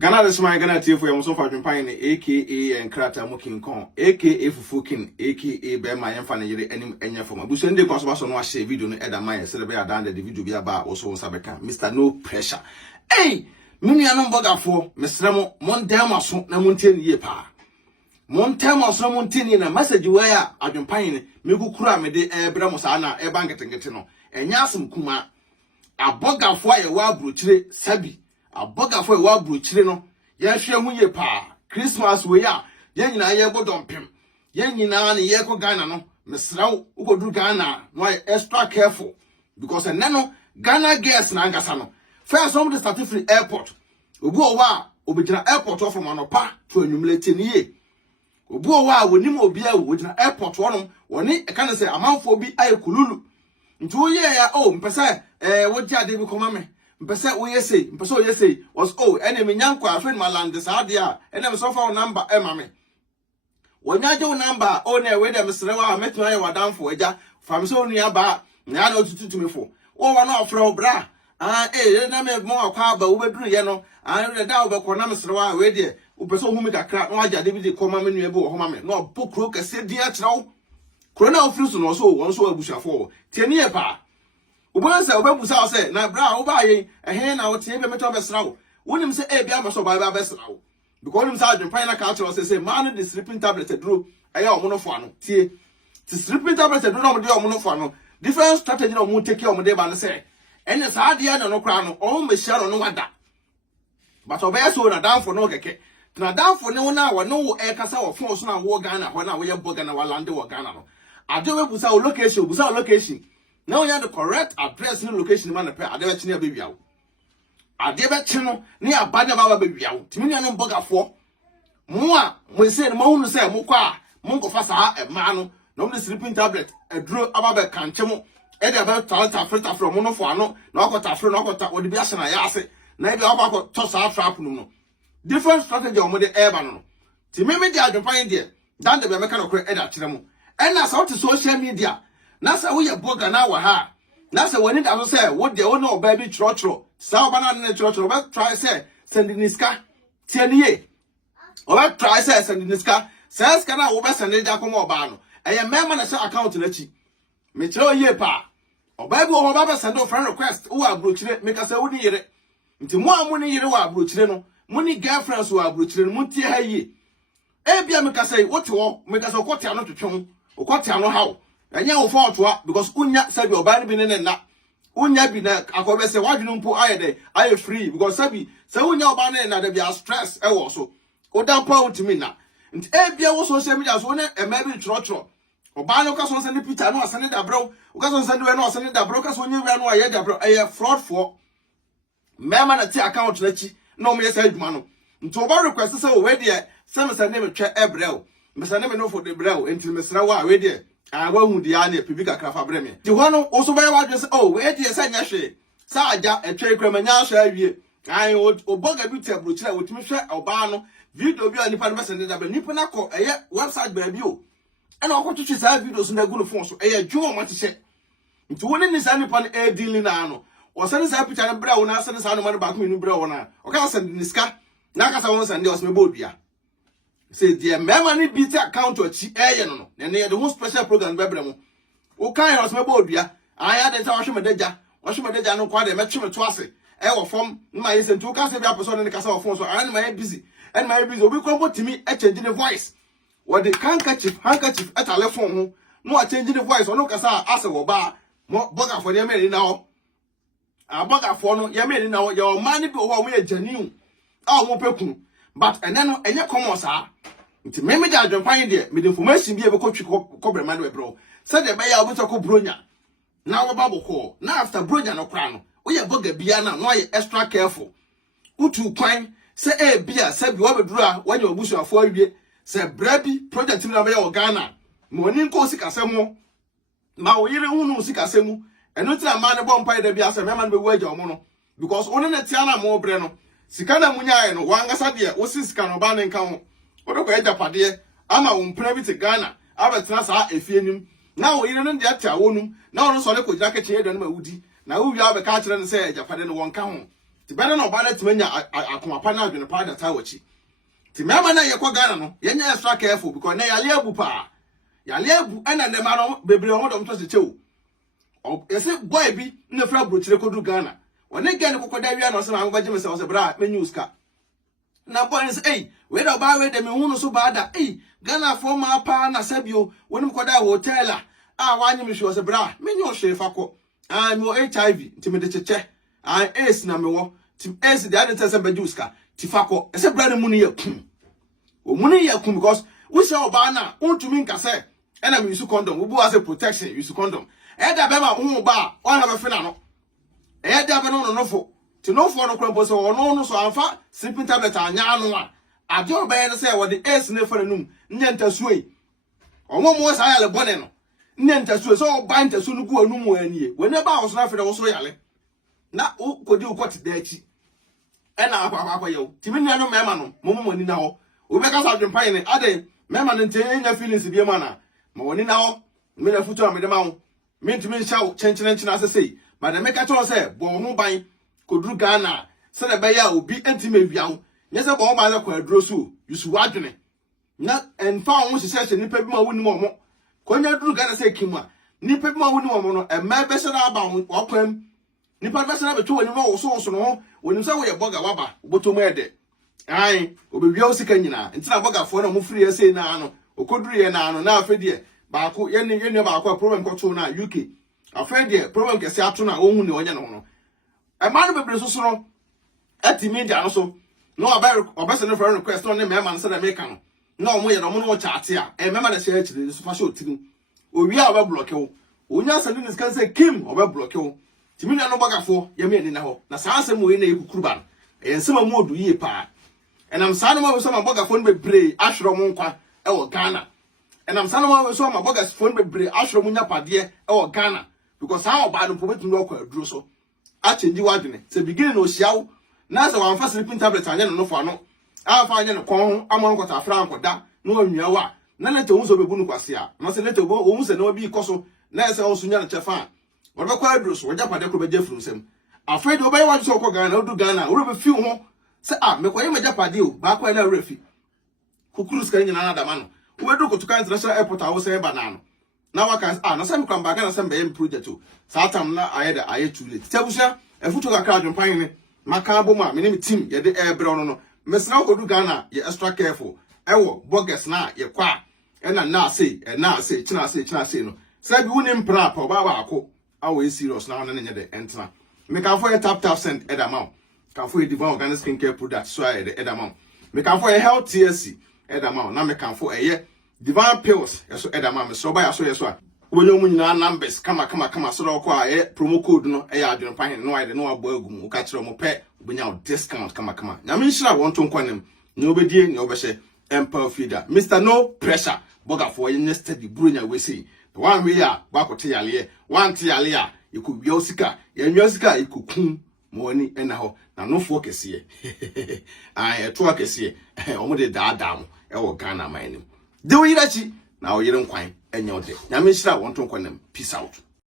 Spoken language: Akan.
Ghana this my Ghana TF for so far pine aka and Krata Mukin Kong aka Fufukin aka Bema Yamfan any enya from Abu Sunday Conservation no share video no Eda Maya celebrate down the video be about also Sabeka Mr. No Pressure. Hey, Mimi anon boga for Mr. Montema so na Montien ye pa. Montema so Montini na message where adwempane me kukura me de ebra mo sa na e bangetengete no. Enya asum kuma aboga for ye wa bruchire sabi. Aboga for wa bruchire no ye hwe hu ye pa Christmas we ya ye nyina ye bodompem ye nyina na ye ko Ghana no mesraw ukodu Ghana no extra careful because eneno Ghana girls na angasa no first some the start free airport obu owa obegina airport from anopa to anwumlete ni ye obu owa wonim obi a wogina airport wonom woni e kan say amanfo bi ayekululu nti wo ye ya mpese wodi ade bi koma me mpese wo ye say mpese wo ye say was enemy nyanko afin maland sa ade a enemy so fa number ma me wonyaje wo number na we dem sere wa metu aye wadanfo eja fam so nua ba na na otututumefo wo wa na ofra obra na me mo akwa ba wo beduru ye no na da wo be ko na me sere wa we de wo pese wo humi kakra no aja de bi de koma me nua bi wo homa me no bokro kase di a kirawo korona ofriso no so won so abusuafo tieni e pa Ubansa obabusa say na bra wo ba yen ehe na wo tie be meto be sra wo wonim say e bia ma so ba be sra wo because wonim say adwempan na culture say man the sleeping tablet duro eya omo no fo ano tie the sleeping tablet duro no mo de omo no fo ano different strategy no mo take omo de ba no say ene sa ade na no kra no omo me share no wada but obey so na down for no keke na down for ne na wo no e kasa wo fon so na wo Ghana ho na wo ye boga na walande wo Ghana no ade we busa location busa location. Now you have the correct address and location man pe ade be chine baby awo ade be chino ne abanya baba baby awo timi ne no boga fo mo a mo se no mo hunu se mo kwa mo ko fa sa e ma no no the sleeping tablet aduro aba be kanche mo e de be talata frita from mo no fo ano na okota fro na okota odi bi ase na ya ase na e de aba ko to sa trap no different strategy o mo de eba no timi me de adwopan de dan de be meka no kre e da kire mo e na sa social media na say we boga na wa ha na say woni da so say wo de wo no oba bi chro sa oba na ne chro oba try say send niska tie niye oba try say send niska say ska na wo be send ja ko mo oba no eye mema na say account na chi me chro ye pa oba bi wo oba be send friend request wo abrochire me ka say wo ni yire nti mo amu ni yire wa abrochire no mo ni girlfriends wa abrochire no mo tie ha ye e bia me ka say wo te wo me ka say ko tia no twetwe wo ko tia no hawo anya wo fo toa because unya sabi oba bi ne na unya bi na akobe se wadwunu mpo aye free because sabi se unya oba ne na da bia stress e wo so oda pa utimi na nti e bia wo social media so ne e ma bi tro oba no ka so send picture no asane da bro o ka so send we no asane da bro ka so nya wi no aye da bro aye fraud for mema na ti account na chi no me say adwuma no nti oba request say we de se me send me twa e brel me send me no for the brel nti me sra wa we de wa hu dia na pibi kakra fa breme ti ho no wo so ba wa dwese we dey say nya hwe sa aja etwe krama nya so awie ai o boga bi te brochira wotimi hwe oba no video bi anipa no mesende da ba nipa na ko eye website ba bi o ana o ko twetwe sa video so na gu no phone so eye dwo mo tehye nti woni ni sa nipa no e deal na no o sane sa picture na bra wo na sane sa no ma ba ko ni bra wo na o ka send ni ska na ka sa won sende o so me bodua say the member beat account to chi no ne the whole special program bebre mo o kan yo so bodua aya de ta wo hwe medaja no kwa de metwe to ase e wo fom ma yese ntu ka se bia person ne ka sa wo fon so aya ne ma busy and my busy obi ko botimi e change the voice what the handkerchief at a left phone no a change the voice no ka sa ase wo ba mo boga for the me na ho a boga for no ye me na ho ye o man bi wo mo ye janiu a wo pekun but and then enye common sa nti me ja adwempan de me information bi e be ko twi ko brema de bro say de be ya obi to ko bronya na wo ba boko na after bronya no kra no wo ye boga bia na no ye extra careful utu kwan say e bia say bi wo be duru a wo nya obusuafo awie say bra bi project mi na be ya Ghana mo ni nko sikasemo ma wo yire hunu sikasemu eno tira ma ne bompa de bia say me ma no be wo agya omo no because one na tia na mo bre no sika na munya no wangasa de wo sika no ba ne nka ho wo do ko agya pade ama wo mpena bi te Ghana abetena sa efienim na wo yire no de atia wonum na wo so le ko jira keche edo no ma wudi na wo wi abeka kire no say agya pade no won ka ho ti bɛda na ɔba na timanya akomapa na adwene pa da ta wachi ti mema na yekɔ Ghana no yenya extra careful because na yale abu pa yale abu ana ne ma no bebre ho dom to se chew o ese boy bi na fra brochire kodu Ghana one gane kokoda wi na so na ngbaje me se bra menyu ska na boy say eh we da ba we da me hunu so ba da eh Ghana for ma pa na sabio woni koda hotel a wanyi me hwe se bra menyu hwe fa ko me HIV nti me de cheche AIDS na me wo ti AIDS de ade tese ba juska ti fa ko ese bra ne mu ne yakum o mu ne yakum because we say oba na untumi nka se e na me use condom we bu as a protection use condom e da be ma hu ba o na be fe na no e da be no fo ti no fo no kra bo se ono no so anfa sleeping tablet anya anu a ade oba ye se wo de AIDS ne fa num nya ntasue omo mo sa ya le bone no nya ntasue so oba ntasu no gu anum anie we ne ba wo so na fe de wo so yale na o kodi o kwati da achi e na akwa yew timi nua no mema no mo ni na ho o be ka sa dwempan ne ade mema no ntenya feelings bi ma na ma woni na ho me na futu amede ma ho me ntimi ncha wo chenchena asesei ma na me ka cho se bo ho ban koduru Ghana se na be ya obi ntimi awia ho nye se bo ho ban kwa aduro so yusu wadwene na enfa ho hyehyɛ nipa bi ma woni mo konya duru Ghana se kimwa nipa bi ma woni mo no e ma be se na aba ho okwam nipa ba se na betwo woni no wo so no woni se wo ye boga waba obotomu ede ai obewia osika nyina ntina boga fo na mo free ese na ano okoduru ye na ano na afedie baako ye baako problem ko na UK afedie problem kese ato na ohun ne onye no no e ma no bebre so no ati media no so no obese no friend request on ne mema no se na make no na omo ye no mo no chat a e mema na share chire so fa show tirim owia oba block wo onya send ne scan say Kim oba block wo timi na no bagafo ye me ni na ho na saa asem wo ye na ekukuruba no e nsema mu odu yie pa enam saa no ma so ma bagafo no bebre ahwero mo nkwa e wo Ghana enam saa no ma so ma bagafo no bebre ahwero mo nyapade e wo Ghana because how oba no probetun no kwa aduro so a change wadwene se begin no hyiawo na se wan fa sleeping tablet anya no fo no a fa anya no kon amon kwata fra ankoda no anwia wa na lete wo so bebu no kwase a na se lete wo mu se na obi ikoso na se wo so nya no chefa wọ́n kọ́ ẹ̀dùn sọ wọ́n jẹ́ pàdé kúrò bẹ́jẹ́ fún sẹ́m àfẹ́dẹ́ ọba yẹn wá sọ ọkọ̀ Ghana ọdún Ghana wọ́n bẹ fi wọn sẹ́ mẹ́kọ̀ yẹn mẹ́jẹ́ pàdé o baako ẹ̀ náà rẹ̀ fi kúkúrú sikẹ́ nyina náà dàmá no wọ́n dún Kotoka International Airport àwọn sẹ́yìn bá nànú náà wọ́n kàn na sẹ́mi kàn bá Ghana sẹ́mi bẹ̀yẹ̀ project o sáà tam na ayé dẹ̀ ayé too late tẹ́bùsẹ́ ẹ̀fútù kakra àdùnpá yẹn ni maka bọ́ mu a mẹ́ni mi team yẹ de ẹ̀ bẹ̀rẹ̀ ọ̀nà no mẹ́sìnà ọdún Ghana yẹ extra careful ẹ̀wọ̀ burgers náà yẹ kọ́ a ẹ̀na náà sè kyina sè no sẹ́bi wọ́n ní mpira pa ọba baako awo serious now na nye de entra me kan for tap send edamount kan for Divine Organic Skincare product so aye de edamount me kan for health TSC edamount na me kan for Divine Pills so edamount me so ba ya so yeso a wonyo mu nyina numbers kama so do ko aye promo code no ya adwon pan no aye de no abo agum ka kire mo pe obenya discount kama na me nhira won to nkwanem ne obedie ne obehye Empower Feeder Mr No Pressure boga for yen steady brunya we say the one we are back to yale one tiale a you could be osika ya nyosika ikukun money ena ho na no fo kese ai to kese omo de daadam e wo Ghana man nim de wo yirachi na wo yire nkwan enya ode nyame hira won to nkwanam peace out.